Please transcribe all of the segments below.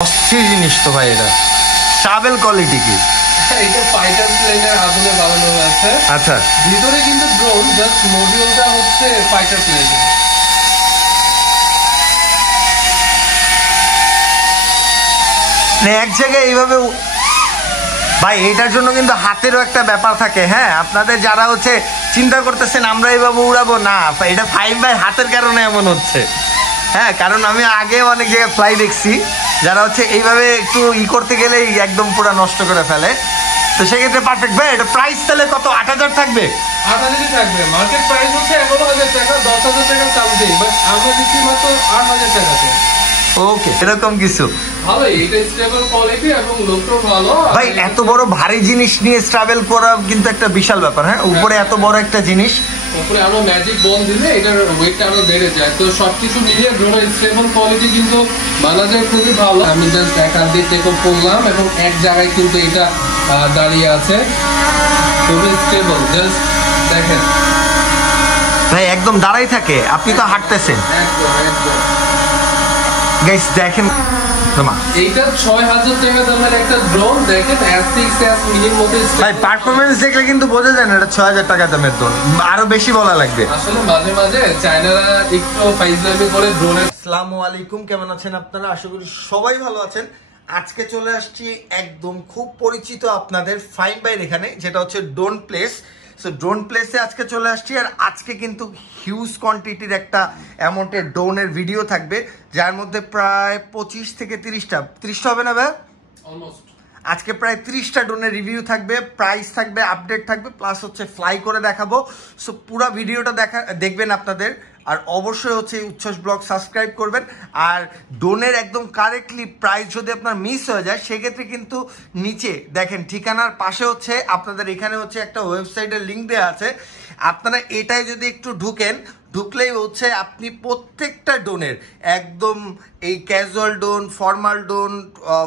অস্থির জিনিস তো ভাই, এটা ট্রাভেল কোয়ালিটি কি? এটা ফাইটার প্লেনের আগুনে বানানো হয়েছে। আচ্ছা, ভিতরে কিন্তু ড্রোন, জাস্ট মডিউলটা হচ্ছে ফাইটার প্লেনের। এক জায়গায় এইভাবে ভাই, এটার জন্য কিন্তু হাতেরও একটা ব্যাপার থাকে। হ্যাঁ, আপনাদের যারা হচ্ছে চিন্তা করতেছেন আমরা এইভাবে উড়াবো না, এটা ফাইভ ভাই হাতের কারণে এমন হচ্ছে। হ্যাঁ, কারণ আমি আগে অনেক জায়গায় ফ্লাই দেখছি যারা হচ্ছে এইভাবে একটু করতে গেলেই একদম পুরো নষ্ট করে ফেলে। তো সেক্ষেত্রে পারফেক্ট ভাই। এটা প্রাইস তাহলে কত? 8,000 থাকবে? 8,000 থাকবে। মার্কেট প্রাইস হচ্ছে 11,000 টাকা, 10,000 টাকা সামথিং, বাট আমরা দিচ্ছি মাত্র 8,000 টাকাতে। ওকে, এরকম কিছু ভালো, এটা স্টেবল কোয়ালিটি এবং লুকটাও ভালো। ভাই এত বড় ভারী জিনিস নিয়ে ট্রাভেল করা কিন্তু একটা বিশাল ব্যাপার। হ্যাঁ, উপরে এত বড় একটা জিনিস, উপরে আমরা ম্যাজিক বল দিলে এটার ওয়েটটা আরো বেড়ে যায়। তো সবকিছু মিলিয়ে ড্রোনের স্টেবল কোয়ালিটি কিন্তু বাংলাদেশ খুবই ভালো। আমি জাস্ট এক হাত দিয়ে টেক অফ করলাম এবং এক জায়গায় কিন্তু এটা দাঁড়িয়ে আছে, খুবই স্টেবল। জাস্ট দেখেন ভাই একদম দাঁড়াই থাকে, আপনি তো হাঁটতেছেন। একদম একদম গাইস দেখেন, এইটা 6,000 টাকা দামের একটা ড্রোন। দেখেন S6 S মিনির মধ্যে ভাই পারফরম্যান্স দেখলে কিন্তু বোঝা যায় না এটা 6,000 টাকা দামের ড্রোন, আরো বেশি বলা লাগবে। আসলে মাঝে মাঝে চায়নারা একটু ফাইজলামি করে ড্রোনের। আসসালামু আলাইকুম, কেমন আছেন আপনারা? আশা করি সবাই ভালো আছেন। আজকে চলে আসছি একদম খুব পরিচিত আপনাদের ফাইন বাইর এখানে, যেটা হচ্ছে ড্রোন প্লেস। সো ড্রোন প্লেসে আজকে চলে আসছি, আর আজকে কিন্তু হিউজ কোয়ান্টিটির একটা অ্যামাউন্টের ড্রোনের ভিডিও থাকবে, যার মধ্যে প্রায় 25 থেকে 30টা হবে না ভাই? অলমোস্ট আজকে প্রায় 30টা ড্রোনের রিভিউ থাকবে, প্রাইস থাকবে, আপডেট থাকবে, প্লাস হচ্ছে ফ্লাই করে দেখাবো। সো পুরো ভিডিওটা দেখবেন আপনাদের। আর অবশ্যই হচ্ছে উচ্ছ্বাস ব্লগ সাবস্ক্রাইব করবেন। আর ড্রোনের একদম কারেক্টলি প্রাইস যদি আপনার মিস হয়ে যায়, সেক্ষেত্রে কিন্তু নিচে দেখেন ঠিকানার পাশে হচ্ছে আপনাদের এখানে হচ্ছে একটা ওয়েবসাইটের লিঙ্ক দেওয়া আছে। আপনারা এটাই যদি একটু ঢুকলেই হচ্ছে আপনি প্রত্যেকটা ড্রোনের একদম এই casual drone, formal drone,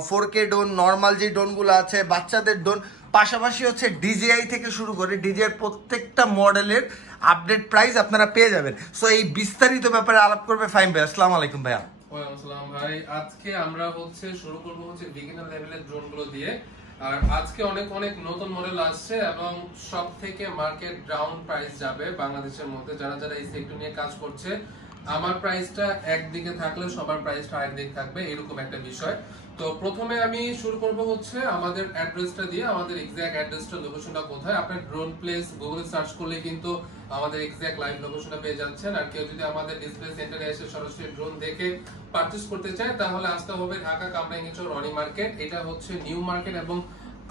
4K drone, normal যে ড্রোনগুলো আছে, বাচ্চাদের ড্রোন, পাশাপাশি হচ্ছে ডিজিআই থেকে শুরু করে ডিজিআই প্রত্যেকটা মডেলের আপডেট প্রাইস আপনারা পেয়ে যাবেন। সো এই বিস্তারিত ব্যাপারে আলাপ করবে ফাইম ভাই। আসসালামু আলাইকুম ভাইয়া। ওয়ালাইকুম আসসালাম ভাই। আজকে আমরা হচ্ছে শুরু করব হচ্ছে বিগিনার লেভেলের ড্রোনগুলো দিয়ে। আর আজকে অনেক অনেক নতুন মডেল আসছে এবং সব থেকে মার্কেট ডাউন প্রাইস যাবে বাংলাদেশের মধ্যে। যারা যারা এই সেক্টর নিয়ে কাজ করছে, আমার প্রাইসটা একদিকে থাকলে সবার প্রাইসটা আরেকদিকে থাকবে, এরকম একটা বিষয়। তো প্রথমে আমি শুরু করব হচ্ছে আমাদের অ্যাড্রেসটা দিয়ে। আমাদের এক্সাক্ট অ্যাড্রেসটা, লোকেশনটা কোথায়, আপনার ড্রোন প্লেস গুগলে সার্চ করলে কিন্তু আমাদের এক্সাক্ট লাইভ লোকেশনটা পেয়ে যাচ্ছেন। আর কেউ যদি আমাদের ডিসপ্লে সেন্টারে এসে সরাসরি ড্রোন দেখে পারচেজ করতে চায়, তাহলে আসতে হবে ঢাকা কামরাঙ্গীরচর রনি মার্কেট। এটা হচ্ছে নিউ মার্কেট এবং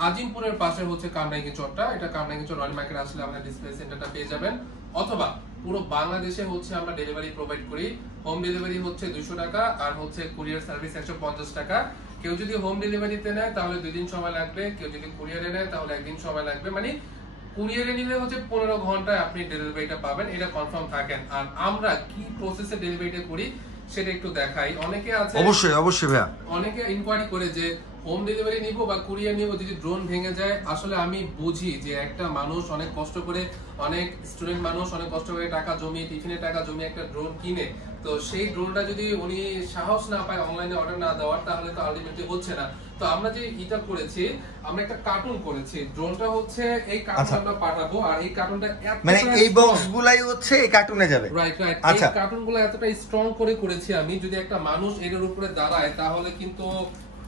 আজিমপুরের পাশে হচ্ছে কামরাঙ্গীরচরটা। এটা কামরাঙ্গীরচর রনি মার্কেট আসলে আপনার ডিসপ্লে সেন্টারটা পেয়ে যাবেন। অথবা পুরো বাংলাদেশে হচ্ছে আমরা ডেলিভারি প্রোভাইড করি। হোম ডেলিভারি হচ্ছে 200 টাকা, আর হচ্ছে কুরিয়ার সার্ভিস 150 টাকা। কেউ যদি হোম ডেলিভারিতে নেয় তাহলে 2 দিন সময় লাগবে, কেউ যদি কুরিয়ারে নেয় তাহলে 1 দিন সময় লাগবে। মানে কুরিয়ারে নিলে হচ্ছে 15 ঘন্টায় আপনি ডেলিভারিটা পাবেন, এটা কনফার্ম থাকেন। আর আমরা কি প্রসেসে ডেলিভারিটা করি সেটা একটু দেখাই। অনেকে আছে, অবশ্যই ভাইয়া, অনেকে ইনকোয়ারি করে যে হোম ডেলিভারি নিব বা কুরিয়ার নিব যদি ড্রোন ভেঙে যায়। আসলে আমি বুঝি যে একটা মানুষ অনেক কষ্ট করে, অনেক স্টুডেন্ট মানুষ অনেক কষ্ট করে টাকা জমিয়ে, টিফিনের টাকা জমিয়ে একটা ড্রোন কিনে, তো সেই ড্রোনটা যদি উনি সাহস না পায় অনলাইনে অর্ডার না দেওয়ার, তাহলে তো আলটিমেটলি হচ্ছে না। তো আমরা যে এটা করেছি, আমরা একটা কার্টুন করেছি। ড্রোনটা হচ্ছে এই কার্টুন আমরা পাঠাবো, আর এই কার্টুনটা মানে এই বক্সগুলাই হচ্ছে এই কার্টুনে যাবে। রাইট। এই কার্টুনগুলো এতটা স্ট্রং করে করেছি আমি, যদি একটা মানুষ এর উপরে দাঁড়ায় তাহলে কিন্তু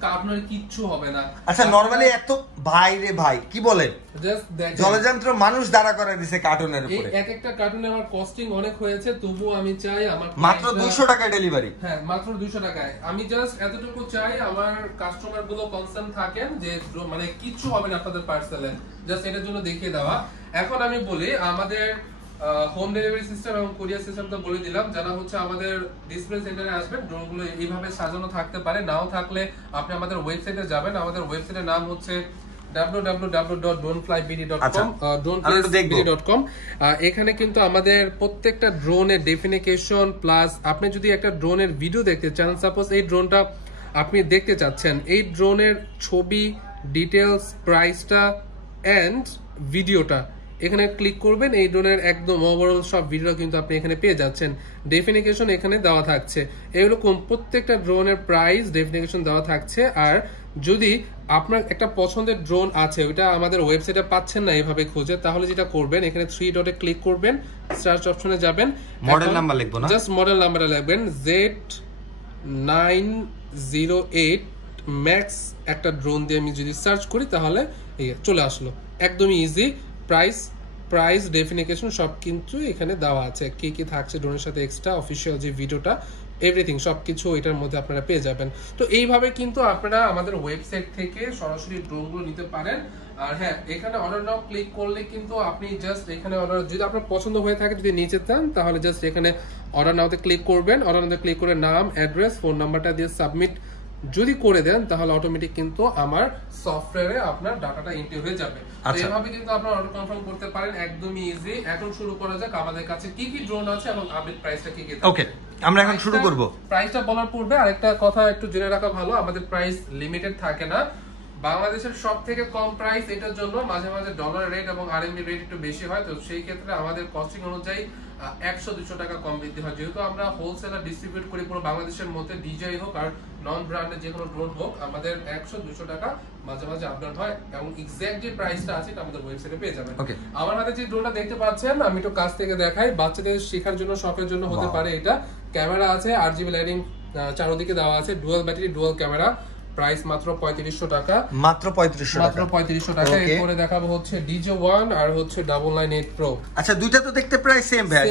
কার্টুনের কিচ্ছু হবে না। আচ্ছা, নরমালি এত ভাই রে ভাই কি বলেন, জলযন্ত্র মানুষ দাঁড়া করে দিছে কার্টুনের উপরে। এক একটা কার্টুনে আমার কস্টিং অনেক হয়েছে, তবুও আমি চাই আমার মাত্র 200 টাকা ডেলিভারি। হ্যাঁ, মাত্র 200 টাকায়। আমি জাস্ট এতটুকু চাই আমার কাস্টমার গুলো কনসার্ন থাকেন যে মানে কিচ্ছু হবে না আপনাদের পার্সেলে, জাস্ট এটার জন্য দেখিয়ে দেওয়া। এখন আমি বলি আমাদের হোম ডেলিভারি সিস্টেম এবং কুরিয়ার সিস্টেম তো বলে দিলাম। যারা হচ্ছে আমাদের ডিসপ্লে সেন্টারে আসবেন, ড্রোনগুলো এইভাবে সাজানো থাকতে পারে, নাও থাকলে আপনি আমাদের ওয়েবসাইটে যাবেন। আমাদের ওয়েবসাইটের নাম হচ্ছে www.droneflybd.com। এখানে কিন্তু আমাদের প্রত্যেকটা ড্রোনের ডেফিনিকেশন, প্লাস আপনি যদি একটা ড্রোনের ভিডিও দেখতে চান, সাপোজ এই ড্রোনটা আপনি দেখতে চাচ্ছেন, এই ড্রোনের ছবি, ডিটেলস, প্রাইসটা এন্ড ভিডিওটা এখানে ক্লিক করবেন, এই ড্রোনের একদম ওভারঅল সব ভিডিও কিন্তু আপনি এখানে পেয়ে যাচ্ছেন। ডেফিনিকেশন এখানে দেওয়া থাকছে, এগুলো প্রত্যেকটা ড্রোনের প্রাইস ডেফিনিকেশন দেওয়া থাকছে। আর যদি আপনার একটা পছন্দের ড্রোন আছে, ওইটা আমাদের ওয়েবসাইটে পাচ্ছেন না এভাবে খুঁজে, তাহলে যেটা করবেন এখানে 3 ডটে ক্লিক করবেন, সার্চ অপশনে যাবেন, মডেল নাম্বার লিখবো না, জাস্ট মডেল নাম্বারটা লিখবেন Z908 ম্যাক্স। একটা ড্রোন দিয়ে আমি যদি সার্চ করি তাহলে চলে আসলো, একদমই ইজি। প্রাইস ডেফিনিকেশন সব কিন্তু এখানে দেওয়া আছে, কি কি থাকছে ড্রোনের সাথে এক্সট্রা, অফিসিয়াল যে ভিডিওটা, এভরিথিং সবকিছু এটার মধ্যে আপনারা পেয়ে যাবেন। তো এইভাবে কিন্তু আপনারা আমাদের ওয়েবসাইট থেকে সরাসরি ড্রোনগুলো নিতে পারেন। আর হ্যাঁ, এখানে অর্ডার নাও ক্লিক করলে কিন্তু আপনি জাস্ট এখানে অর্ডার, যদি আপনার পছন্দ হয়ে থাকে, যদি নিচে চান, তাহলে জাস্ট এখানে অর্ডার নাওতে ক্লিক করবেন। অর্ডার নাওতে ক্লিক করে নাম, অ্যাড্রেস, ফোন নাম্বারটা দিয়ে সাবমিট যদি করে দেন, তাহলে অটোমেটিক কিন্তু আমার সফটওয়্যারে আপনার ডাটাটা এন্ট্রি হয়ে যাবে। এইভাবে কিন্তু আপনারা অর্ডার কনফার্ম করতে পারেন, একদমই ইজি। এখন শুরু করা যাক আমাদের কাছে কি কি ড্রোন আছে এবং আপডেট প্রাইসটা কি কি। ওকে, আমরা এখন শুরু করব। প্রাইসটা বলার পূর্বে আরেকটা কথা একটু জেনে রাখা ভালো, আমাদের প্রাইস লিমিটেড থাকে না। বাংলাদেশের সব থেকে কম প্রাইস, এটার জন্য মাঝে মাঝে ডলার রেট এবং আরএমবি রেট একটু বেশি হয়, তো সেই ক্ষেত্রে আমাদের কস্টিং অনুযায়ী 100-200 টাকা কম বৃদ্ধি হয়। যেহেতু আমরা হোলসেলার ডিস্ট্রিবিউট করি পুরো বাংলাদেশের মধ্যে, ডিজাই হোক আর নন ব্র্যান্ডের যে কোনো ড্রোন হোক, আমাদের 100-200 টাকা মাঝে মাঝে আপডেট হয় এবং এক্সাক্ট যে প্রাইসটা আছে এটা আমাদের ওয়েবসাইটে পেয়ে যাবেন। আমার হাতে যে ড্রোনটা দেখতে পাচ্ছেন, আমি একটু কাছ থেকে দেখাই, বাচ্চাদের শেখার জন্য, শখের জন্য হতে পারে এটা। ক্যামেরা আছে, RGB লাইটিং চারদিকে দেওয়া আছে, dual battery, dual camera. Price মাত্র 3500 টাকা, মাত্র 3500 টাকা। এরপরে দেখাবো হচ্ছে DJ1 আর হচ্ছে 998 Pro। আচ্ছা, দুইটা তো দেখতে প্রায় সেম ভাই,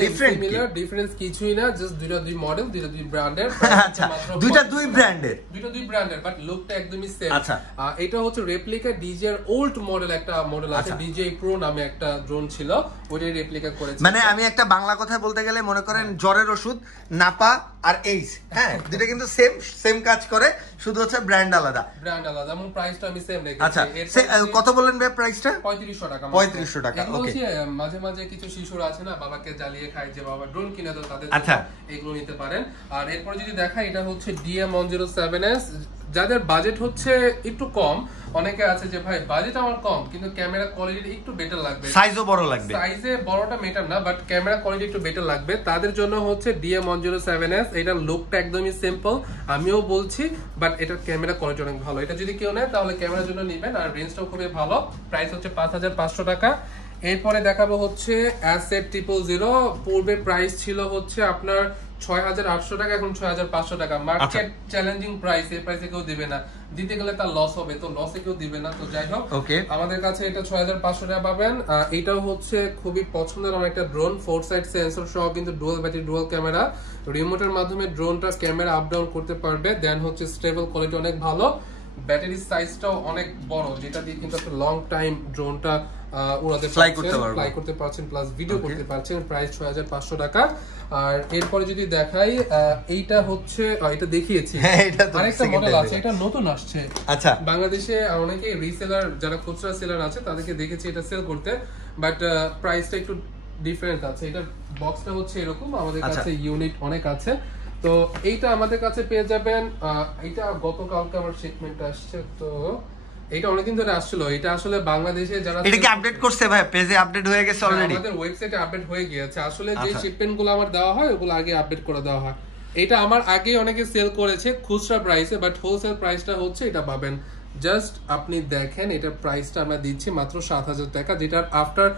ডিফারেন্স কিছুই না, জাস্ট দুইটা দুই মডেল, দুইটা দুই ব্র্যান্ডের। আচ্ছা, দুইটা দুই ব্র্যান্ডের, বাট লুকটা একদমই সেম। আচ্ছা, এটা হচ্ছে রেপ্লিকা DJI ওল্ড মডেল, একটা মডেল আছে DJI Pro নামে একটা ড্রোন ছিল, ওইটাই রেপ্লিকা করেছে। মানে আমি একটা বাংলা কথা বলতে গেলে মনে করেন জ্বরের ওষুধ নাপা আর এইচ, হ্যাঁ, দুটো কিন্তু সেম কাজ করে, শুধু হচ্ছে ব্র্যান্ড আলাদা। এবং প্রাইসটা আমি সেম রেখেছি। আচ্ছা, কত বললেন ভাই প্রাইসটা? 3500 টাকা। 3500 টাকা। ওকে, মাঝে মাঝে কিছু শিশুরা আছে না, বাবাকে জ্বালিয়ে খায় যে বাবা ড্রোন কিনে দাও, তাদের এগুলো নিতে পারেন। আর এরপর যদি দেখাই, এটা হচ্ছে DM107S। যাদের বাজেট হচ্ছে একটু কম, অনেকে আছে যে ভাই বাজেট আমার কম কিন্তু ক্যামেরা কোয়ালিটি একটু বেটার লাগবে, সাইজও বড় লাগবে, সাইজে বড়টা মেটার না, বাট ক্যামেরা কোয়ালিটি একটু বেটার লাগবে, তাদের জন্য হচ্ছে DM107S। এটা লুকটা একদমই সিম্পল, আমিও বলছি, বাট এটার ক্যামেরা কোয়ালিটি অনেক ভালো। এটা যদি কেউ নেয় তাহলে ক্যামেরার জন্য নেবেন, আর রেঞ্জটাও খুবই ভালো। প্রাইস হচ্ছে 5500 টাকা। এরপরে দেখাবো হচ্ছে A700। পূর্বে প্রাইস ছিল হচ্ছে আপনার 6800 টাকা, এখন 6500 টাকা। মার্কেট চ্যালেঞ্জিং প্রাইস, এই প্রাইসে কেউ দিবে না, দিতে গেলে তার লস হবে, তো লসে কেউ দিবে না। তো যাই হোক, আমাদের কাছে এটা 6500 টাকা পাবেন। এটাও হচ্ছে খুবই পছন্দের আমার একটা ড্রোন, 4 সাইড সেন্সর সহ, কিন্তু ডুয়াল ব্যাটারি, ডুয়াল ক্যামেরা, রিমোটের মাধ্যমে ড্রোনটা ক্যামেরা আপ ডাউন করতে পারবে। দেন হচ্ছে স্টেবল কোয়ালিটি অনেক ভালো, ব্যাটারি সাইজটাও অনেক বড়, যেটা দিয়ে কিন্তু একটা লং টাইম ড্রোনটা উড়াতে ফ্লাই করতে পারছেন, প্লাস ভিডিও করতে পারছেন। প্রাইস 6500 টাকা। আর এরপরে যদি দেখাই, এইটা হচ্ছে, এটা দেখিয়েছি, আরেকটা মডেল আছে, এটা নতুন আসছে। আচ্ছা, বাংলাদেশে অনেকে রিসেলার, যারা খুচরা সেলার আছে, তাদেরকে দেখেছি এটা সেল করতে, বাট প্রাইসটা একটু ডিফারেন্ট আছে। এটা বক্সটা হচ্ছে এরকম, আমাদের কাছে ইউনিট অনেক আছে, তো এইটা আমাদের কাছে পেয়ে যাবেন। এইটা গতকালকে আমার শিপমেন্ট আসছে, তো এটা অনেকদিন ধরে আসছিল। এটা আসলে বাংলাদেশে যারা, এটা কি আপডেট করছে ভাই? পেজে আপডেট হয়ে গেছে অলরেডি, আমাদের ওয়েবসাইটে আপডেট হয়ে গিয়েছে। আসলে যে শিপমেন্টগুলো আমার দেওয়া হয়, ওগুলো আগে আপডেট করে দেওয়া হয়। এটা আমার আগে অনেকে সেল করেছে খুচরা প্রাইসে, বাট হোলসেল প্রাইসটা হচ্ছে এটা পাবেন। জাস্ট আপনি দেখেন, এটার প্রাইসটা আমরা দিচ্ছি মাত্র 7000 টাকা, যেটার আফটার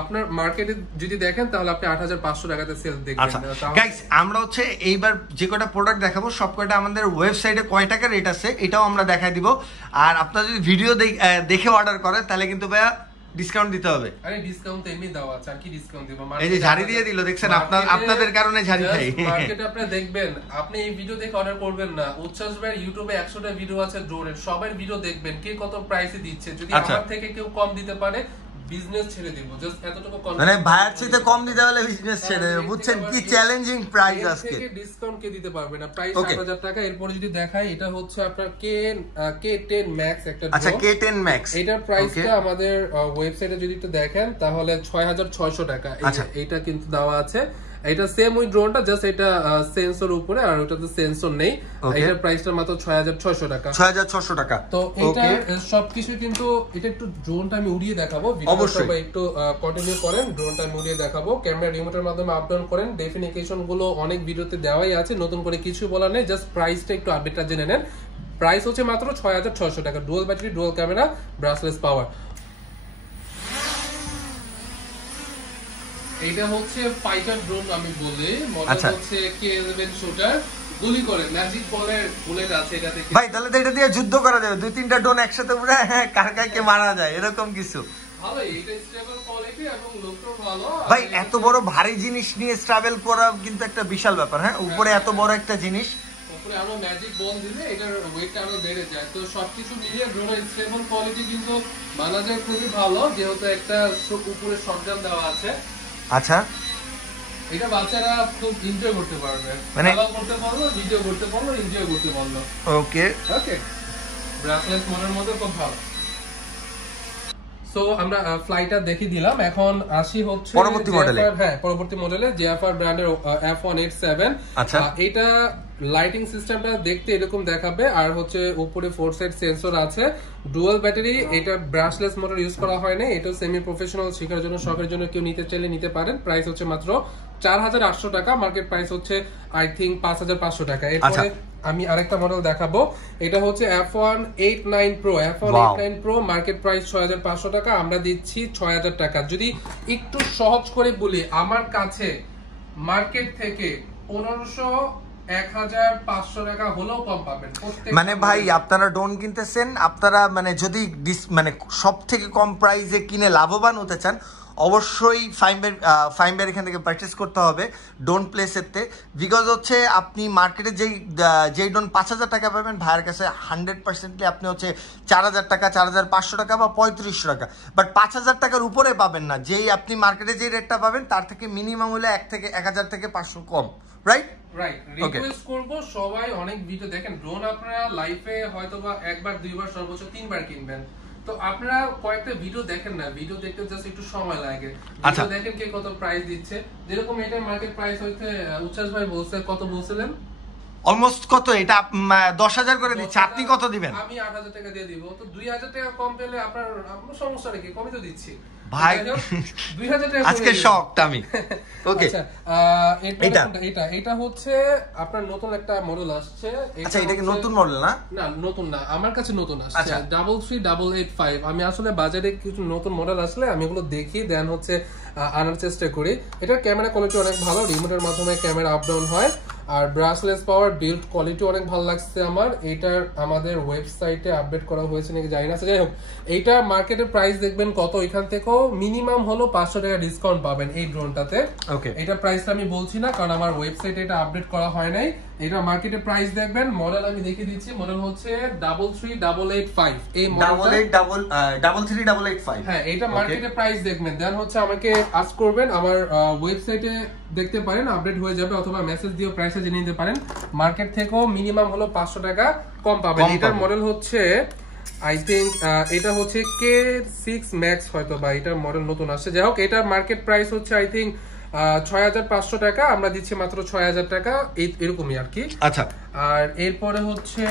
আপনার মার্কেটে যদি দেখেন তাহলে আপনি 8500 টাকাতে সেল দেখবেন। আচ্ছা গাইস, আমরা হচ্ছে এইবার যে কয়টা প্রোডাক্ট দেখাবো সব কয়টা আমাদের ওয়েবসাইটে কয় টাকা রেট আছে এটাও আমরা দেখাই দিব। আর আপনারা যদি ভিডিও দেখে অর্ডার করেন তাহলে কিন্তু ভাইয়া ডিসকাউন্ট দিতে হবে। আরে ডিসকাউন্ট তো এমনি দেওয়া আছে, আর কি ডিসকাউন্ট দিব? এই যে ঝাড়ি দিয়ে দিল, দেখছেন? আপনাদের কারণে ঝাড়ি খাই। মার্কেটে আপনি দেখবেন, আপনি এই ভিডিও দেখে অর্ডার করবেন না। উচ্ছ্বাস ভাইয়ের ইউটিউবে 100টা ভিডিও আছে ড্রোনের, সবার ভিডিও দেখবেন কে কত প্রাইসে দিচ্ছে। যদি আমার থেকে কেউ কম দিতে পারে, বিজনেস ছেড়ে দিব। জাস্ট এতটুকু মানে ভাইয়ার চেয়ে কম দিতে হলে বিজনেস ছেড়ে দেব। বুঝছেন কি চ্যালেঞ্জিং প্রাইস আজকে? থেকে ডিসকাউন্ট কে দিতে পারবে না, প্রাইস 7000 টাকা। এরপর যদি দেখাই, এটা হচ্ছে আপনার K10 Max একটা ড্রোন। আচ্ছা, K10 Max এটার প্রাইসটা আমাদের ওয়েবসাইটে যদি একটু দেখেন তাহলে 6600 টাকা। এটা কিন্তু দেওয়া আছে। এটা সেম ওই ড্রোনটা, জাস্ট এটা সেন্সর উপরে আর ওটাতে সেন্সর নেই। এটার প্রাইসটা মাত্র 6600 টাকা। 6600 টাকা। তো এটা সবকিছু কিন্তু এটা একটু ড্রোনটা আমি উড়িয়ে দেখাবো, ভিডিওটা একটু কন্টিনিউ করেন। ড্রোনটা আমি উড়িয়ে দেখাবো, ক্যামেরা রিমোটের মাধ্যমে আপ ডাউন করেন। ডেফিনিশন গুলো অনেক ভিডিওতে দেওয়াই আছে, নতুন করে কিছু বলার নেই, জাস্ট প্রাইসটা একটু আপডেটটা জেনে নেন। প্রাইস হচ্ছে মাত্র 6600 টাকা, dual battery, dual camera, brushless power. এটা হচ্ছে ফাইটার ড্রোন আমি বলি, মডেল হচ্ছে K11 শুটার, গুলি করে ম্যাজিক বলের বুলেট আছে এটাতে। ভাই তাহলে তো এটা দিয়ে যুদ্ধ করা যাবে, দুই তিনটা ড্রোন একসাথে উড়ে কার কাকে মারা যায় এরকম কিছু। ভালো, এটা স্টেবল কোয়ালিটি এবং লুকটাও ভালো। ভাই এত বড় ভারী জিনিস নিয়ে ট্রাভেল করা কিন্তু একটা বিশাল ব্যাপার। হ্যাঁ, উপরে এত বড় একটা জিনিস, উপরে আরো ম্যাজিক বল দিলে এটার ওয়েটটা আরো বেড়ে যায়। তো সবকিছু মিলিয়ে ড্রোনের স্টেবল কোয়ালিটি কিন্তু মানা যায় খুবই ভালো, যেহেতু একটা উপরে শটগান দেওয়া আছে। আচ্ছা, এটা বাচ্চারা খুব এনজয় করতে পারবে, মানে খেলা করতে পারলো, ভিডিও করতে পারলো, এনজয় করতে পারলো। ওকে ওকে, ব্রাসলেস মডেলের মধ্যে খুব ভালো। সো আমরা ফ্লাইটটা দেখিয়ে দিলাম, এখন আসি হচ্ছে পরবর্তী মডেলে। হ্যাঁ, পরবর্তী মডেলে জেএফআর ব্র্যান্ডের F187। আচ্ছা, এটা লাইটিং সিস্টেমটা দেখতে এরকম দেখাবে, আর হচ্ছে উপরে 4 সাইড সেন্সর আছে, ডুয়াল ব্যাটারি। এটা ব্রাশলেস মোটর ইউজ করা হয় না, এটা সেমি প্রফেশনাল শেখার জন্য, শখের জন্য কেউ নিতে চাইলে নিতে পারেন। প্রাইস হচ্ছে মাত্র 4800 টাকা, মার্কেট প্রাইস হচ্ছে আই থিংক 5500 টাকা। এরপরে আমি আরেকটা মডেল দেখাবো, এটা হচ্ছে F189 Pro। F189 Pro market price 6500 টাকা, আমরা দিচ্ছি 6000 টাকা। যদি একটু সহজ করে বলি, আমার কাছে মার্কেট থেকে 1500 1500 টাকা হলেও কম পাবেন। মানে ভাই আপনারা ড্রোন কিনতেছেন, আপনারা মানে যদি মানে সব থেকে কম প্রাইসে কিনে লাভবান হতে চান, অবশ্যই ফাইম্বের এখান থেকে পারচেস করতে হবে ড্রোন প্লেসেরতে। বিকজ হচ্ছে আপনি মার্কেটে যেই ড্রোন 5000 টাকা পাবেন, ভাইয়ের কাছে 100%লি আপনি হচ্ছে 4000 টাকা, 4500 টাকা বা 3500 টাকা, বাট 5000 টাকার উপরে পাবেন না। যেই আপনি মার্কেটে যে রেটটা পাবেন তার থেকে মিনিমাম হলে 1000 থেকে 500 কম, রাইট? রিকোয়েস্ট করব সবাই অনেক ভিডিও দেখেন, ড্রোন আপনারা লাইফে হয়তোবা একবার, দুইবার, সর্বোচ্চ 3বার কিনবেন। তো আপনারা কয়েকটা ভিডিও দেখেন না, ভিডিও দেখতে জাস্ট একটু সময় লাগে। ভিডিও দেখেন কে কত প্রাইস দিচ্ছে। যেরকম এটা মার্কেট প্রাইস হইতে উচ্ছ্বাস ভাই বলছে, কত বলছিলেন? অলমোস্ট কত? এটা 10000 করে দিচ্ছে, আপনি কত দিবেন? আমি 8000 টাকা দিয়ে দিব। তো 2000 টাকা কম পেলে আপনার সমস্যা নাকি? কমই তো দিচ্ছি ভাই। 2000 টাকা আজকে শকড আমি। ওকে, এটা হচ্ছে আপনার নতুন একটা মডেল আসছে। আচ্ছা, এটা কি নতুন মডেল? না না, নতুন না, আমার কাছে নতুন আসছে 33885। আমি আসলে বাজারে কিছু নতুন মডেল আসলে আমি এগুলো দেখি, দেন হচ্ছে আনার চেষ্টা করি। এটার ক্যামেরা কোয়ালিটি অনেক ভালো, রিমোটের মাধ্যমে ক্যামেরা আপ ডাউন হয়, আর ব্রাশলেস পাওয়ার, বিল্ড কোয়ালিটি অনেক ভালো লাগছে আমার। এটার আমাদের ওয়েবসাইটে আপডেট করা হয়েছে নাকি জানি না। যাই হোক, এইটা মার্কেটের প্রাইস দেখবেন কত, এখান থেকেও মিনিমাম হলো 500 টাকা ডিসকাউন্ট পাবেন এই ড্রোনটাতে। ওকে, এটা প্রাইসটা আমি বলছি না, কারণ আমার ওয়েবসাইটে এটা আপডেট করা হয় নাই। এটা মার্কেটের প্রাইস দেখবেন। মডেল আমি দেখিয়ে দিচ্ছি, মডেল হচ্ছে 33885। এই মডেলটা 33885। হ্যাঁ, এটা মার্কেটের প্রাইস দেখবেন, দেন হচ্ছে আমাকে আস্ক করবেন, আমার ওয়েবসাইটে দেখতে পারেন, আপডেট হয়ে যাবে, অথবা মেসেজ দিয়ে প্রাইসটা জেনে নিতে পারেন। মার্কেট থেকেও মিনিমাম হলো 500 টাকা কম পাবেন। এটার মডেল হচ্ছে আই থিংক এটা হচ্ছে K6 Max হয়তো, বা এটার মডেল নতুন আসছে। যাই হোক, এটার মার্কেট প্রাইস হচ্ছে আই থিংক 6500 টাকা, আমরা দিচ্ছি মাত্র 6000 টাকা, এরকমই আর কি। আচ্ছা, আর এরপরে হচ্ছে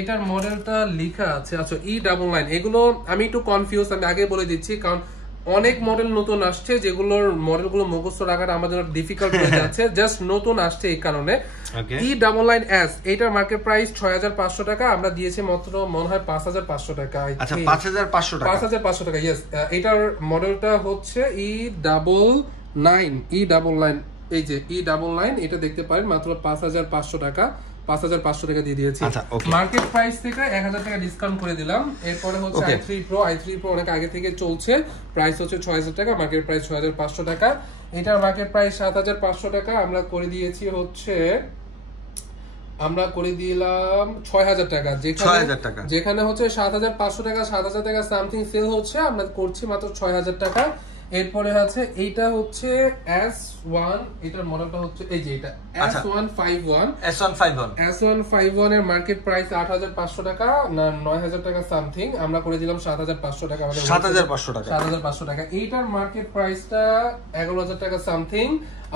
এটার মডেলটা লেখা আছে, আচ্ছা E99। এগুলো আমি একটু কনফিউজ, আমি আগে বলে দিচ্ছি, কারণ অনেক মডেল নতুন আসছে যেগুলোর মডেলগুলো মুখস্থ রাখাটা আমার জন্য ডিফিকাল্ট হয়ে যাচ্ছে, জাস্ট নতুন আসছে এই কারণে। E99S এটার মার্কেট প্রাইস 6500 টাকা, আমরা দিয়েছি মাত্র মনে হয় 5500 টাকা। আচ্ছা, 5500 টাকা, 5500 টাকা, ইয়েস। এটার মডেলটা হচ্ছে E99, এই যে E99, এটা দেখতে পারেন, মাত্র 5500 টাকা, 5500 টাকা দিয়ে দিয়েছি। মার্কেট প্রাইস থেকে 1000 টাকা ডিসকাউন্ট করে দিলাম। এরপরে হচ্ছে i3 Pro অনেক আগে থেকে চলছে, প্রাইস হচ্ছে 6000 টাকা, মার্কেট প্রাইস 6500 টাকা। এটার মার্কেট প্রাইস 7500 টাকা, আমরা করে দিয়েছি হচ্ছে, আমরা করে দিলাম 6000 টাকা, যেখানে হচ্ছে 7500 টাকা, 7000 টাকা সামথিং সেল হচ্ছে, আমরা করছি মাত্র 6000 টাকা। এরপরে আছে এইটা হচ্ছে S1, এটার মডেলটা হচ্ছে এই যে এটা S151 এর মার্কেট প্রাইস 8500 টাকা না 9000 টাকা সামথিং, আমরা করে দিলাম 7500 টাকা, আমাদের 7500 টাকা। এইটার মার্কেট প্রাইসটা 11000 টাকা সামথিং,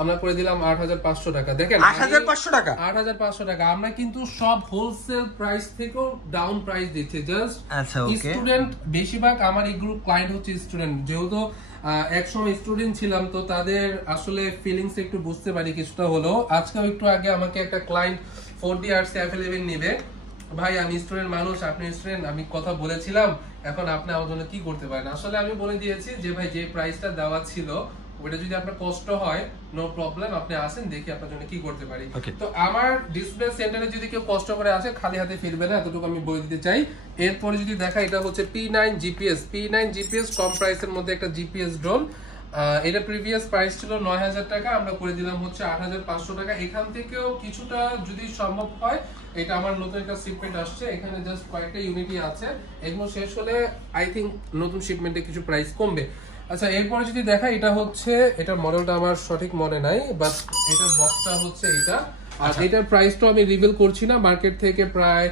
আমরা করে দিলাম 8500 টাকা। দেখেন 8500 টাকা, 8500 টাকা। আমরা কিন্তু সব হোলসেল প্রাইস থেকেও ডাউন প্রাইস দিচ্ছি। জাস্ট স্টুডেন্ট, বেশিরভাগ আমার এই গ্রুপ ক্লায়েন্ট হচ্ছে স্টুডেন্ট, যেহেতু একসময় স্টুডেন্ট ছিলাম তো তাদের আসলে ফিলিংস একটু বুঝতে পারি কিছুটা হলেও। আজকেও একটু আগে আমাকে একটা ক্লায়েন্ট 4D আর্টস F11 নেবে, ভাই আমি স্টুডেন্ট মানুষ, আপনি স্টুডেন্ট, আমি কথা বলেছিলাম, এখন আপনি আমার জন্য কি করতে পারেন। আসলে আমি বলে দিয়েছি যে ভাই যে প্রাইসটা দেওয়া ছিল ওটা যদি আপনার কষ্ট হয় নো প্রবলেম, আপনি আসেন দেখি আপনার জন্য কি করতে পারি। তো আমার ডিসপ্লে সেন্টারে যদি কেউ কষ্ট করে আসে খালি হাতে ফিরবে না, এতটুকু আমি বলে দিতে চাই। এরপরে যদি দেখা, এটা হচ্ছে P9 GPS কম প্রাইসের মধ্যে একটা জিপিএস ড্রোন। এটা প্রিভিয়াস প্রাইস ছিল 9000 টাকা, আমরা করে দিলাম হচ্ছে 8500 টাকা। এখান থেকেও কিছুটা যদি সম্ভব হয়, এটা আমার নতুন একটা শিপমেন্ট আসছে, এখানে জাস্ট কয়েকটা ইউনিটই আছে, এগুলো শেষ হলে আই থিংক নতুন শিপমেন্টে কিছু প্রাইস কমবে। আচ্ছা, এরপরে যদি দেখা, এটা হচ্ছে, এটার মডেলটা আমার সঠিক মনে নাই, বাট এটার বক্সটা হচ্ছে এইটা। আর এটার প্রাইসটা আমি রিভিল করছি না, মার্কেট থেকে প্রায়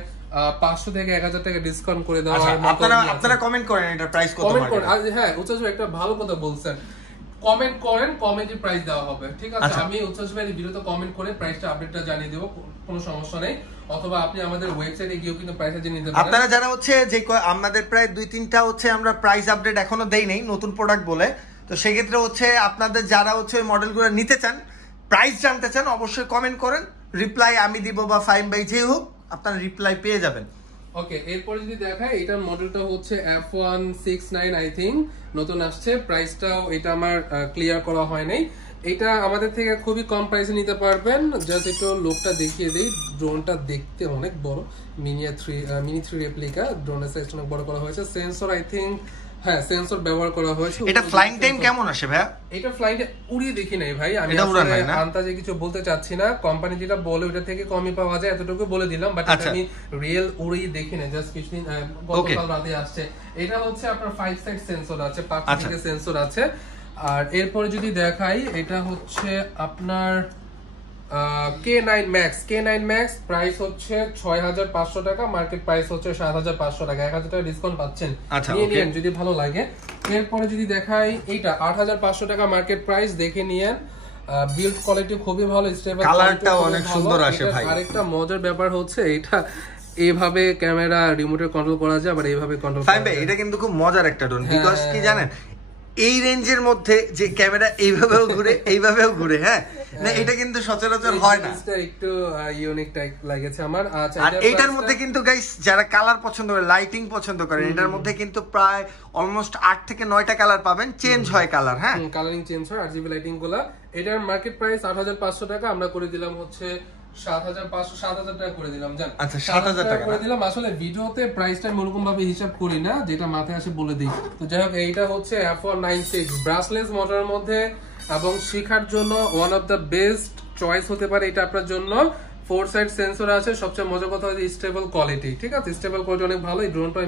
500 থেকে 1000 টাকা ডিসকাউন্ট করে দেওয়া হয়। আপনারা কমেন্ট করেন এটা প্রাইস কত মার্কেট। হ্যাঁ, উচ্ছ্বাস ভাই একটা ভালো কথা বলছেন, কমেন্ট করেন, কমেন্টে প্রাইস দেওয়া হবে, ঠিক আছে? আমি উচ্ছ্বাস ভাই ভিডিওতে কমেন্ট করে প্রাইসটা আপডেটটা জানিয়ে দেব, কোনো সমস্যা নেই। অথবা আপনি আমাদের ওয়েবসাইটে গিয়েও কিন্তু প্রাইসটা জেনে নিতে পারেন। আপনারা যারা হচ্ছে যে আমাদের প্রায় 2-3টা হচ্ছে আমরা প্রাইস আপডেট এখনো দেই নাই নতুন প্রোডাক্ট বলে, তো সেক্ষেত্রে হচ্ছে আপনাদের যারা হচ্ছে ওই মডেলগুলো নিতে চান, প্রাইস জানতে চান, অবশ্যই কমেন্ট করেন, রিপ্লাই আমি দিব বা ফাইম ভাই যেই হোক, আপনারা রিপ্লাই পেয়ে যাবেন। ওকে, এরপরে যদি দেখায়, এটার মডেলটা হচ্ছে F169 আই থিংক, নতুন আসছে। প্রাইসটাও এটা আমার ক্লিয়ার করা হয় নাই। এটা আমাদের থেকে খুবই কম প্রাইসে নিতে পারবেন। জাস্ট একটু লোকটা দেখিয়ে দেই, ড্রোনটা দেখতে অনেক বড়, মিনি 3 রেপ্লিকা, ড্রোনের সাইজ অনেক বড় করা হয়েছে। সেন্সর আই থিংক, হ্যাঁ সেন্সর ব্যবহার করা হয়েছে। এটা ফ্লাইং টাইম কেমন আসে ভাই? এটা ফ্লাইটে উড়িয়ে দেখি নাই ভাই, আমি আন্দাজে কিছু বলতে চাচ্ছি না, কোম্পানি যেটা বলে ওটা থেকে কমই পাওয়া যায় এতটুকু বলে দিলাম, বাট আমি রিয়েল উড়িয়ে দেখি না, জাস্ট কিছুদিন গতকাল রাতে আসছে। এটা হচ্ছে আপনার 5 সাইড সেন্সর আছে, 5 দিকে সেন্সর আছে। আর এরপরে যদি দেখাই, এটা হচ্ছে আপনার K9 Max, প্রাইস হচ্ছে 6500 টাকা, মার্কেট প্রাইস হচ্ছে 7500 টাকা, 1000 টাকা ডিসকাউন্ট পাচ্ছেন, নিয়ে নিন যদি ভালো লাগে। এরপরে যদি দেখাই, এইটা 8500 টাকা মার্কেট প্রাইস, দেখে নিয়েন, বিল্ড কোয়ালিটি খুবই ভালো, স্টেবল, কালারটাও অনেক সুন্দর আসে ভাই। আরেকটা মজার ব্যাপার হচ্ছে এটা এইভাবে ক্যামেরা রিমোটে কন্ট্রোল করা যায়, আবার এইভাবে কন্ট্রোল করা যায়। এটা কিন্তু খুব মজার একটা ড্রোন, বিকজ কি জানেন, এই রেঞ্জের মধ্যে যে ক্যামেরা এইভাবেও ঘুরে এইভাবেও ঘুরে, হ্যাঁ না, এটা কিন্তু সচরাচর হয় না, একটু ইউনিক টাইপ লাগেছে আমার। আচ্ছা, আর এটার মধ্যে কিন্তু গাইস যারা কালার পছন্দ করে, লাইটিং পছন্দ করেন, এটার মধ্যে কিন্তু প্রায় অলমোস্ট 8 থেকে 9টা কালার পাবেন, চেঞ্জ হয় কালার, হ্যাঁ কালারিং চেঞ্জ হয়, আরজিবি লাইটিং গুলা। এটার মার্কেট প্রাইস 8500 টাকা, আমরা করে দিলাম হচ্ছে 7000 টাকা করে দিলাম। জান, আচ্ছা 7000 টাকা করে দিলাম। আসলে ভিডিওতে প্রাইসটা আমি ওরকম ভাবে হিসাব করি না, যেটা মাথায় আসে বলে দিই। তো যাই হোক, এইটা হচ্ছে F196 ব্রাসলেস মোটরের মধ্যে, এবং শেখার জন্য one of the best choice হতে পারে এটা আপনার জন্য। 4 সাইড সেন্সর আছে, সবচেয়ে মজার কথা হচ্ছে স্টেবল কোয়ালিটি, ঠিক আছে? স্টেবল কোয়ালিটি অনেক ভালো। এই ড্রোনটা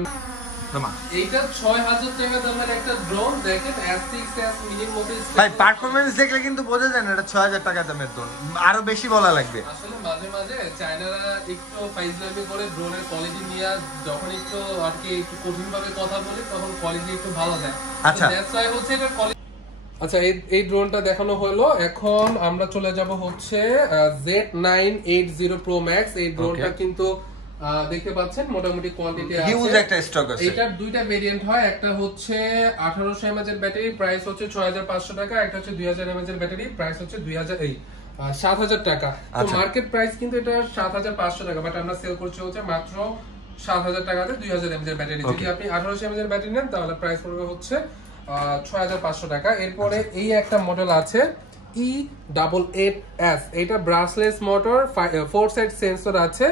এইটা 6000 টাকা দামের একটা ড্রোন, দেখেন S6S মিনির মধ্যে ভাই পারফরম্যান্স দেখলে কিন্তু বোঝা যায় না এটা 6000 টাকা দামের ড্রোন, আরো বেশি বলা লাগবে। আসলে মাঝে মাঝে চায়নারা একটু ফাইজলামি করে ড্রোনের কোয়ালিটি নিয়ে, যখন একটু আর কি একটু কঠিন ভাবে কথা বলে তখন কোয়ালিটি একটু ভালো দেয়। আচ্ছা, দ্যাটস ওয়াই হচ্ছে এটা কোয়ালিটি। আচ্ছা, এই ড্রোনটা দেখানো হলো, এখন আমরা চলে যাব হচ্ছে Z980 Pro Max। এই ড্রোনটা কিন্তু দেখতে পাচ্ছেন মোটামুটি কোয়ান্টিটি আছে, হিউজ একটা স্টক আছে। এটার দুইটা ভেরিয়েন্ট হয়, একটা হচ্ছে 1800 mAh এর ব্যাটারি, প্রাইস হচ্ছে 6500 টাকা, একটা হচ্ছে 2000 mAh এর ব্যাটারি, প্রাইস হচ্ছে 7000 টাকা। তো মার্কেট প্রাইস কিন্তু এটা 7500 টাকা, বাট আমরা সেল করছি হচ্ছে মাত্র 7000 টাকাতে 2000 mAh এর ব্যাটারি। যদি আপনি 1800 mAh এর ব্যাটারি নেন তাহলে প্রাইস পড়বে হচ্ছে 6500 টাকা। এরপরে এই একটা মডেল আছে E88S, এটা ব্রাসলেস মোটর, 4 সাইড সেন্সর আছে,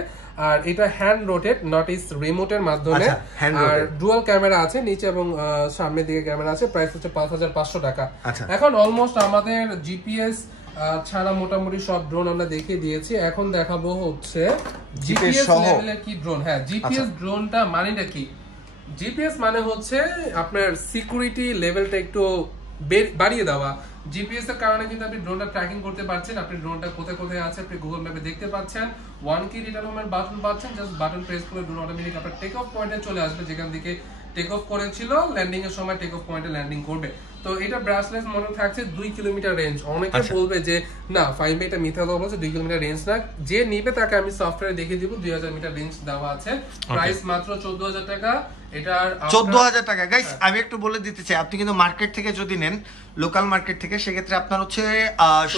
আর এটা হ্যান্ড রোটেট, নট ইস রিমোটের মাধ্যমে, আর ডুয়াল ক্যামেরা আছে, নিচে এবং সামনের দিকে ক্যামেরা আছে, প্রাইস হচ্ছে 5500 টাকা। এখন অলমোস্ট আমাদের জিপিএস ছাড়া মোটামুটি সব ড্রোন আমরা দেখিয়ে দিয়েছি, এখন দেখাবো হচ্ছে জিপিএস লেভেলের কি ড্রোন। হ্যাঁ, জিপিএস ড্রোনটা মানেটা কি? জিপিএস মানে হচ্ছে আপনার সিকিউরিটি লেভেলটা একটু বাড়িয়ে দেওয়া। জিপিএস এর কারণে কিন্তু আপনি ড্রোনটা ট্র্যাকিং করতে পারছেন, আপনি ড্রোনটা কোথায় কোথায় আছে আপনি গুগল ম্যাপে দেখতে পাচ্ছেন, 1 কি রিটার্ন হোমের বাটন পাচ্ছেন, জাস্ট বাটন প্রেস করে ড্রোন অটোমেটিক আপনার টেক অফ পয়েন্টে চলে আসবে, যেখান থেকে টেক অফ করেছিল ল্যান্ডিং এর সময় টেক অফ পয়েন্টে ল্যান্ডিং করবে। তো এটা ব্রাশলেস মডেল থাকছে 2 কিলোমিটার রেঞ্জ। অনেকে বলবে যে না 5 এটা মিথ্যা কথা বলছে, 2 কিলোমিটার রেঞ্জ না, যে নিবে তাকে আমি সফটওয়্যারে দেখিয়ে দিব 2000 মিটার রেঞ্জ দেওয়া আছে। প্রাইস মাত্র 14000 টাকা। এটার 14000 টাকা। গাইস আমি একটু বলে দিতে চাই, আপনি কিন্তু মার্কেট থেকে যদি নেন, লোকাল মার্কেট থেকে, সেক্ষেত্রে আপনার হচ্ছে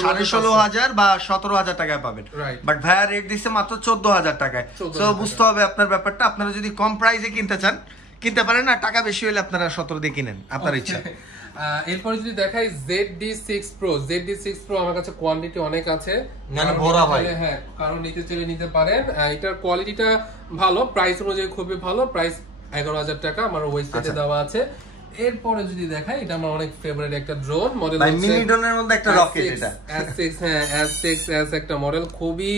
16500 বা 17000 টাকায় পাবেন, বাট ভাইয়া রেট দিচ্ছে মাত্র 14000 টাকায়। তো বুঝতে হবে আপনার ব্যাপারটা। আপনারা যদি কম প্রাইসে কিনতে চান কিনতে পারেন, না টাকা বেশি হলে আপনারা 17 দিয়ে কিনেন, আপনার ইচ্ছা। এরপরে যদি দেখাই ZD6 Pro, ZD6 Pro আমার কাছে কোয়ান্টিটি অনেক আছে, মানে ভরা ভাই। হ্যাঁ, কারণ নিতে চাইলে নিতে পারেন। এটার কোয়ালিটিটা ভালো, প্রাইস অনুযায়ী খুবই ভালো। প্রাইস 11000 টাকা আমার ওয়েবসাইটে দেওয়া আছে। এরপরে যদি দেখাই, এটা আমার অনেক ফেভারিট একটা ড্রোন মডেল, মিনি ড্রোনের মধ্যে একটা রকেট, এটা S6, হ্যাঁ S6 একটা মডেল, খুবই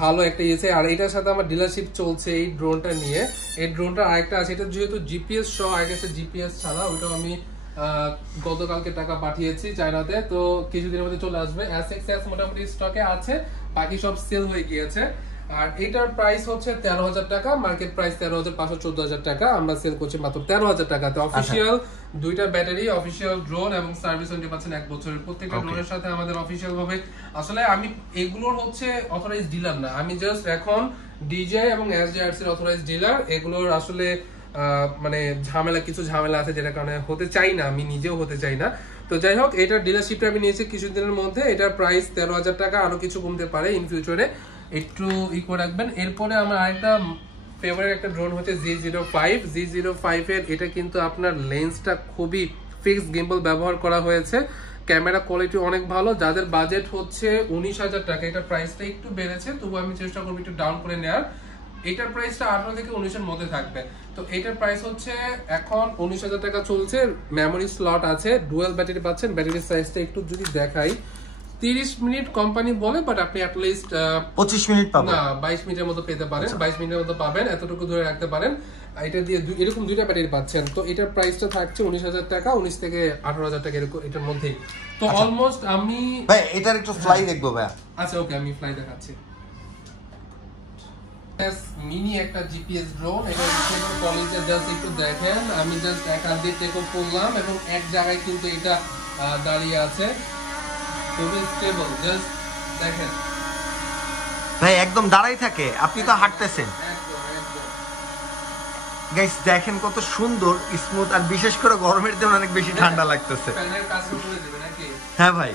ভালো একটা ইয়েছে। আর এটার সাথে আমার ডিলারশিপ চলছে এই ড্রোনটা নিয়ে। এই ড্রোনটা আরেকটা আছে, এটা যেহেতু জিপিএস সহ, আরেকটা আছে জিপিএস ছাড়া, ওইটাও আমি গতকালকে টাকা পাঠিয়েছি চায়নাতে, তো কিছুদিনের মধ্যে চলে আসবে। S6 মোটামুটি স্টকে আছে, বাকি সব সেল হয়ে গিয়েছে। আর এটার প্রাইস হচ্ছে 13000 টাকা, মার্কেট প্রাইস 13500 14000 টাকা, আমরা সেল করছি মাত্র 13000 টাকাতে। অফিশিয়াল দুইটা ব্যাটারি, অফিশিয়াল ড্রোন এবং সার্ভিস ওয়ারেন্টি পাচ্ছেন 1 বছরের। প্রত্যেকটা ড্রোনের সাথে আমাদের অফিশিয়াল ভাবে, আসলে আমি এগুলোর হচ্ছে অথরাইজড ডিলার না, আমি জাস্ট এখন ডিজে এবং এসজেআরসি এর অথরাইজড ডিলার। এগুলোর আসলে মানে কিছু ঝামেলা আছে, যেটা কারণে হতে চাই না, আমি নিজেও হতে চাই না। তো যাই হোক, এটার ডিলারশিপটা আমি নিয়েছি কিছুদিনের মধ্যে। এটার প্রাইস 13000 টাকা, আরো কিছু কমতে পারে ইন ফিউচারে, একটু করে রাখবেন। এরপরে আমার আরেকটা ফেভারিট একটা ড্রোন হচ্ছে Z05 এর। এটা কিন্তু আপনার লেন্সটা খুবই ফিক্সড গিম্বল ব্যবহার করা হয়েছে, ক্যামেরা কোয়ালিটি অনেক ভালো। যাদের বাজেট হচ্ছে 19000 টাকা, এটার প্রাইসটা একটু বেড়েছে, তবু আমি চেষ্টা করবো একটু ডাউন করে নেওয়ার। এটার প্রাইসটা 18 থেকে 19 এর মধ্যে থাকবে। তো এটার প্রাইস হচ্ছে এখন 19000 টাকা চলছে। মেমোরি স্লট আছে, ডুয়াল ব্যাটারি পাচ্ছেন। ব্যাটারির সাইজটা একটু যদি দেখাই, 30 মিনিট কোম্পানি বলে, বাট আপনি অ্যাট লিস্ট 25 মিনিট পাবেন, না 22 মিনিটের মতো পেতে পারেন। 22 মিনিটের মতো পাবেন, এতটুকু ধরে রাখতে পারেন। এটা দিয়ে এরকম দুইটা ব্যাটারি পাচ্ছেন। তো এটার প্রাইসটা থাকছে 19000 টাকা, 19 থেকে 18000 টাকা এরকম, এটার মধ্যেই। তো অলমোস্ট আমি ভাই এটার একটু ফ্লাই দেখবো ভাই। আচ্ছা ওকে, আমি ফ্লাই দেখাচ্ছি। মিনি একটা জিপিএস ড্রোন, এটা রিসিভার কোয়ালিটি জাস্ট একটু দেখেন। আমি জাস্ট এক হাত দিয়ে টেক অফ করলাম এবং এক জায়গায় কিন্তু এটা দাঁড়িয়ে আছে, খুবই স্টেবল। জাস্ট দেখেন ভাই, একদম দাঁড়াই থাকে, আপনি তো হাঁটতেছেন। গাইস দেখেন কত সুন্দর স্মুথ, আর বিশেষ করে গরমের দিনে অনেক বেশি ঠান্ডা লাগতেছে। হ্যাঁ ভাই,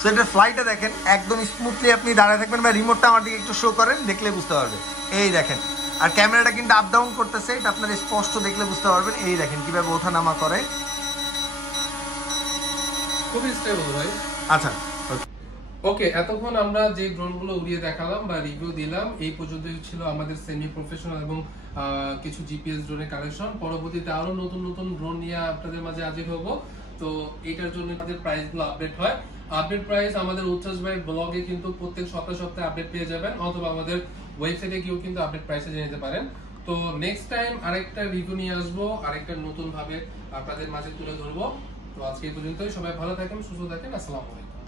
সো এটা ফ্লাইটটা দেখেন, একদম স্মুথলি আপনি দাঁড়ায় থাকবেন। ভাই রিমোটটা আমার দিকে একটু শো করেন, দেখলে বুঝতে পারবে। এই দেখেন, আর ক্যামেরাটা কিন্তু আপ ডাউন করতেছে, এটা আপনারা স্পষ্ট দেখলে বুঝতে পারবেন। এই দেখেন কিভাবে ওঠানামা করে, খুবই স্টেবল ভাই। আচ্ছা ওকে, এতক্ষণ আমরা যে ড্রোনগুলো উড়িয়ে দেখালাম বা রিভিউ দিলাম, এই পর্যন্তই ছিল আমাদের সেমি প্রফেশনাল এবং কিছু জিপিএস ড্রোনের কালেকশন। পরবর্তীতে আরো নতুন নতুন ড্রোন নিয়ে আপনাদের মাঝে হাজির হব। তো এটার জন্য আমাদের প্রাইসগুলো আপডেট হয়। আপডেট প্রাইস আমাদের উচ্ছ্বাস ভাইয়ের ব্লগে কিন্তু প্রত্যেক সপ্তাহে আপডেট পেয়ে যাবেন, অথবা আমাদের ওয়েবসাইটে গিয়েও কিন্তু আপডেট প্রাইসে জেনে নিতে পারেন। তো নেক্সট টাইম আরেকটা রিভিউ নিয়ে আসবো, আরেকটা নতুন ভাবে আপনাদের মাঝে তুলে ধরবো। তো আজকে এই পর্যন্তই, সবাই ভালো থাকেন, সুস্থ থাকেন, আসসালামু আলাইকুম।